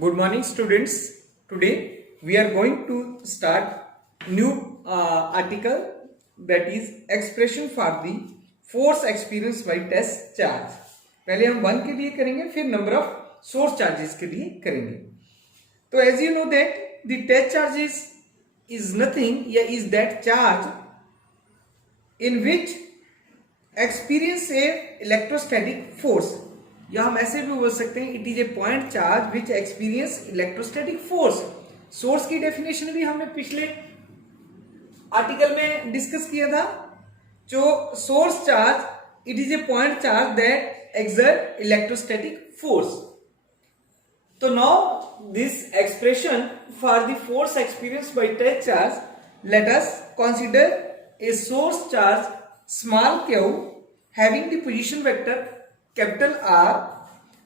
Good morning, students. Today we are going to start new article, that is expression for the force experienced by test charge. पहले हम 1 के लिए करेंगे, फिर number of source charges के लिए करेंगे. तो as you know that the test charges is nothing, या is that charge in which experience a electrostatic force, या हम ऐसे भी बोल सकते हैं it is a point charge which experience electrostatic force. Source की डेफिनेशन भी हमने पिछले आर्टिकल में डिस्कस किया था. जो source charge it is a point charge that exert electrostatic force. तो now this expression for the force experience by touch charge, let us consider a source charge small q having the position vector capital R.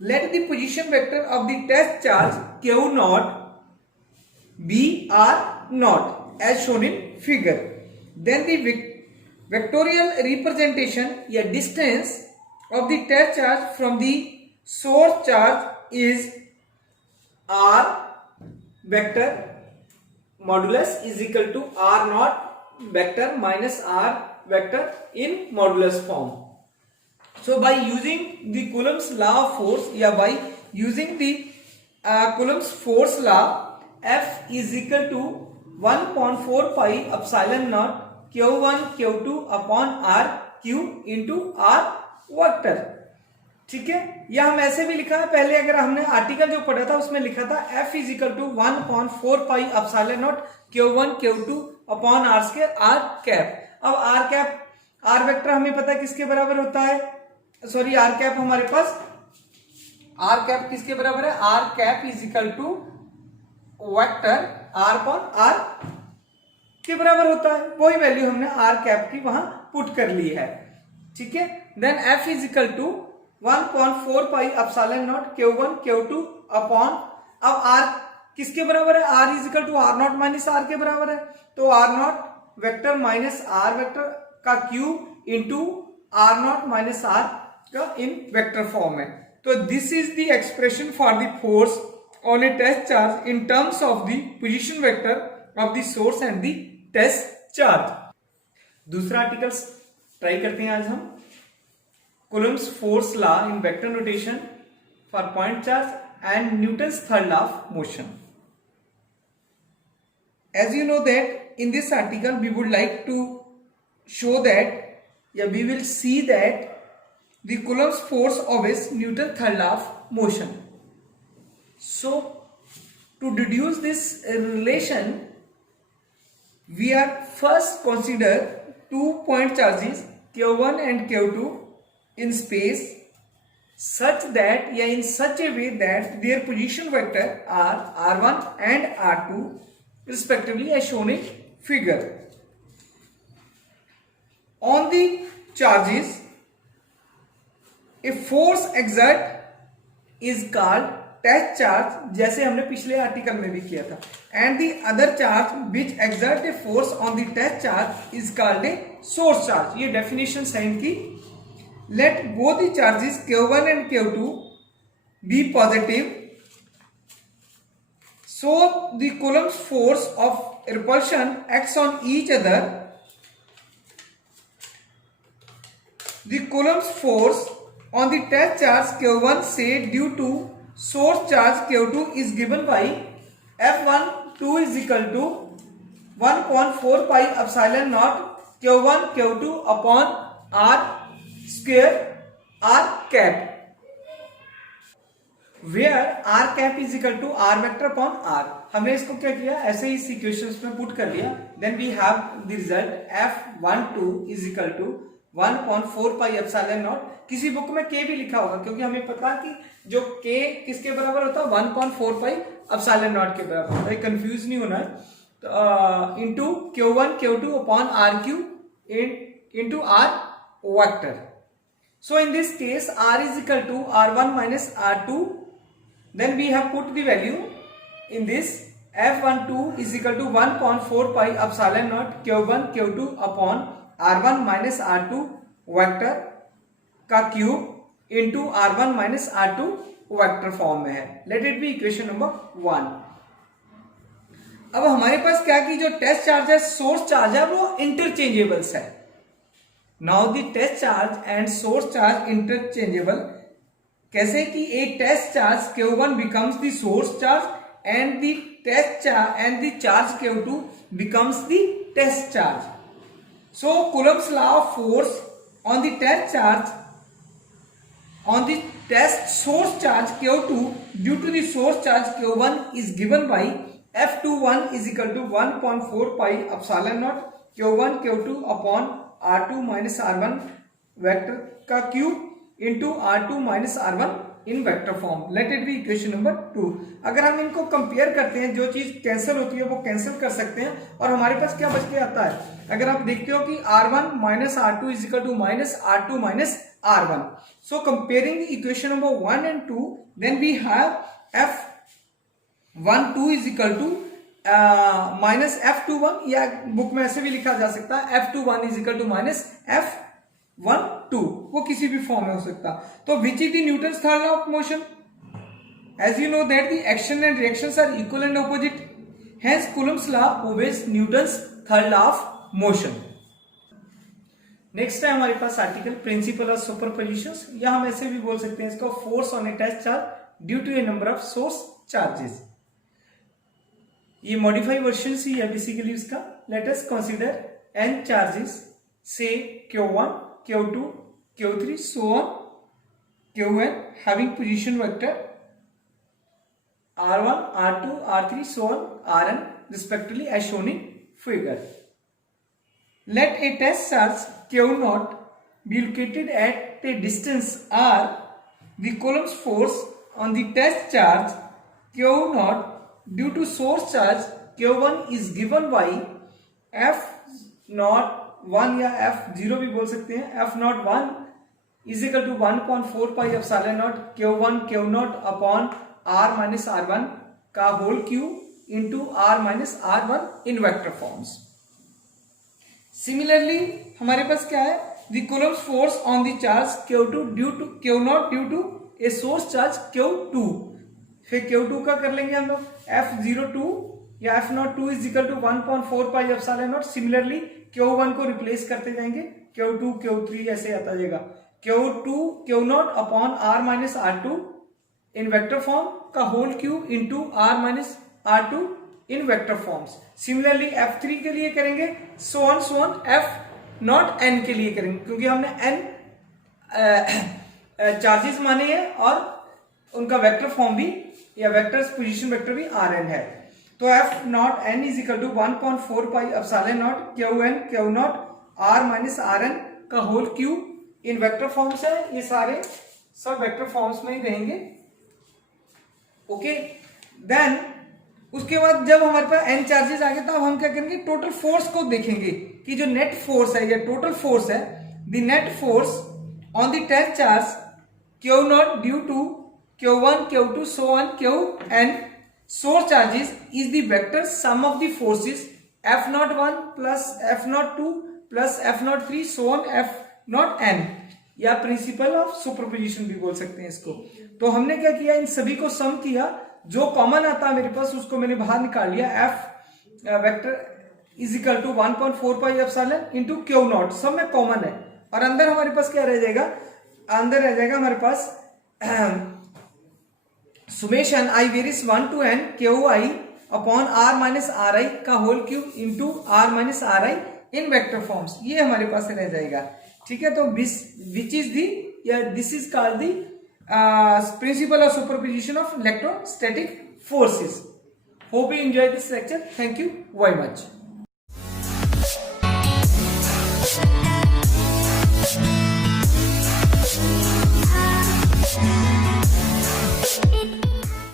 Let the position vector of the test charge q naught be R naught as shown in figure. Then the vectorial representation या distance of the test charge from the source charge is R vector modulus is equal to R naught vector minus R vector in modulus form. So by using the Coulomb's law of force, या by using the Coulomb's force law, F is equal to 1/4 pi epsilon naught Q1 Q2 upon R Q into R vector. ठीक है, या हम ऐसे भी लिखा है. पहले अगर हमने आर्टिकल जो पढ़ा था उसमें लिखा था F is equal to 1/4 pi epsilon naught Q1 Q2 upon R square R cap. अब R cap R वेक्टर हमें पता है किसके बराबर होता है, सॉरी आर कैप हमारे पास, आर कैप किसके बराबर है, R cap is equal to vector R upon R के बराबर होता है. वही वैल्यू हमने आर कैप की वहां पुट कर ली है. ठीक है, then F is equal to 1/4 pi epsilon naught Q1 Q2 upon, अब आर किसके बराबर है, R is equal to R naught minus R के बराबर है. तो R naught vector minus R vector का cube into R naught minus R का इन वेक्टर फॉर्म है. तो this is the expression for the force on a test charge in terms of the position vector of the source and the test charge. दूसरा article try करते हैं आज हम. Coulomb's force law in vector notation for point charge and Newton's third law of motion. As you know that in this article we would like to show that, yeah, we will see that the Coulomb's force obeys Newton's third law of motion. So to deduce this relation, we are first consider 2 point charges Q1 and Q2 in space such that, yeah, in such a way that their position vector are R1 and R2 respectively as shown in figure. On the charges, a force exert is called test charge, जैसे हमने पिछले article में भी किया था, and the other charge which exert a force on the test charge is called a source charge. ये definitions है इनकी. Let both the charges Q1 and Q2 be positive, so the Coulomb's force of repulsion acts on each other. The Coulomb's force on the test charge Q1 say due to source charge Q2 is given by F12 is equal to 1/4 pi epsilon naught Q1 Q2 upon R square R cap, where R cap is equal to R vector upon R. हमने इसको क्या किया, ऐसे ही equations में put कर लिया. Then we have the result F12 is equal to 1/4 pi epsilon naught. किसी book में K भी लिखा होगा क्योंकि हमें पता है कि जो K किसके बराबर होता है, 1/4 pi epsilon naught के बराबर होता है. कंफ्यूज नहीं होना है. तो into Q1 Q2 upon RQ into R vector. So in this case R is equal to R1 minus R2. Then we have put the value in this. F12 is equal to 1/4 pi epsilon naught Q1 Q2 upon R1 minus R2 vector का cube into R1 minus R2 vector form में है। Let it be equation number 1। अब हमारे पास क्या कि जो test charge है, सोर्स चार्ज है, वो इंटरचेंजेबल्स है। Now the test charge and source charge interchangeable. कैसे कि a test charge Q1 becomes the source charge and the test charge and the charge Q2 becomes the test charge. So Coulomb's law of force on the test charge on the test source charge Q2 due to the source charge Q1 is given by F21 is equal to 1.4 pi epsilon naught Q1 Q2 upon R2 minus R1 vector का cube into R2 minus R1 in vector form. Let it be equation number 2। अगर हम इनको compare करते हैं, जो चीज cancel होती है वो कैंसिल कर सकते हैं और हमारे पास क्या बच के आता है। अगर आप देखते हो कि R1 minus R2 is equal to minus R2 minus R1। So comparing equation number 1 and 2, then we have F12 is equal to minus F21, या बुक में ऐसे भी लिखा जा सकता है F21 is equal to minus F12, वो किसी भी फॉर्म में हो सकता। तो which is the Newton's third law of motion? As you know that the action and reactions are equal and opposite, hence Coulomb's law obeys Newton's third law of motion. Next है हमारे पास article principle of superpositions, या हम ऐसे भी बोल सकते हैं इसको force on a test charge due to a number of source charges. ये मॉडिफाई वर्जन ही है बेसिकली इसका। Let us consider n charges से Q1 Q2 Q3 so on Qn having position vector R1 R2 R3 so on Rn respectively as shown in figure. Let a test charge Q0 be located at a distance R. The Coulomb's force on the test charge Q0 due to source charge Q1 is given by F01 या F0 भी बोल सकते हैं। F01 is equal to 1.4 pi epsilon naught Q1 Q0 upon R minus R1 का whole cube into R minus R1 in vector forms. Similarly हमारे पास क्या है, the Coulomb's force on the charge Q2 due to Q0 due to a source charge Q2। फिर Q2 का कर लेंगे हम लोग F02 या F02 is equal to 1.4 pi epsilon naught. Similarly Q1 को रिप्लेस करते जाएंगे, Q2 Q3 ऐसे आता जाएगा, Q2 Q0 upon R minus R2 in vector form का whole cube into R minus R2 in vector forms. Similarly F3 के लिए करेंगे, सो ऑन F0 N के लिए करेंगे, क्योंकि हमने N चार्जेस माने हैं और उनका वेक्टर फॉर्म भी या वेक्टर पोजीशन वेक्टर भी Rn है। तो F0 N is equal to 1.4 pi epsilon naught Qn Q0 R minus Rn का whole cube in vector forms है। ये सारे सब वेक्टर फॉर्म्स में ही रहेंगे। ओके, देन उसके बाद जब हमारे पास n चार्जेस आ गए तो अब हम क्या करेंगे, टोटल फोर्स को देखेंगे कि जो नेट फोर्स है या टोटल फोर्स है, the net force on the test charge Q0 due to Q1 Q2 so on Qn source charges is the vector sum of the forces F01 plus F02 plus F03 so on F0n, या principle of superposition भी बोल सकते हैं इसको। तो हमने क्या किया, इन सभी को सम किया, जो कॉमन आता है मेरे पास उसको मैंने बाहर निकाल लिया। F vector is equal to 1.4 pi epsilon into Q0, सब में कॉमन है, और अंदर हमारे पास क्या रह जाएगा, अंदर रह जाएगा हमारे पास summation I varies 1 to n Qi upon R minus Ri का whole cube into R minus Ri in vector forms, ये हमारे पास रह जाएगा। ठीक है, तो विच इज दी या this is called the principle of superposition of electrostatic forces. Hope you enjoy this lecture. Thank you very much.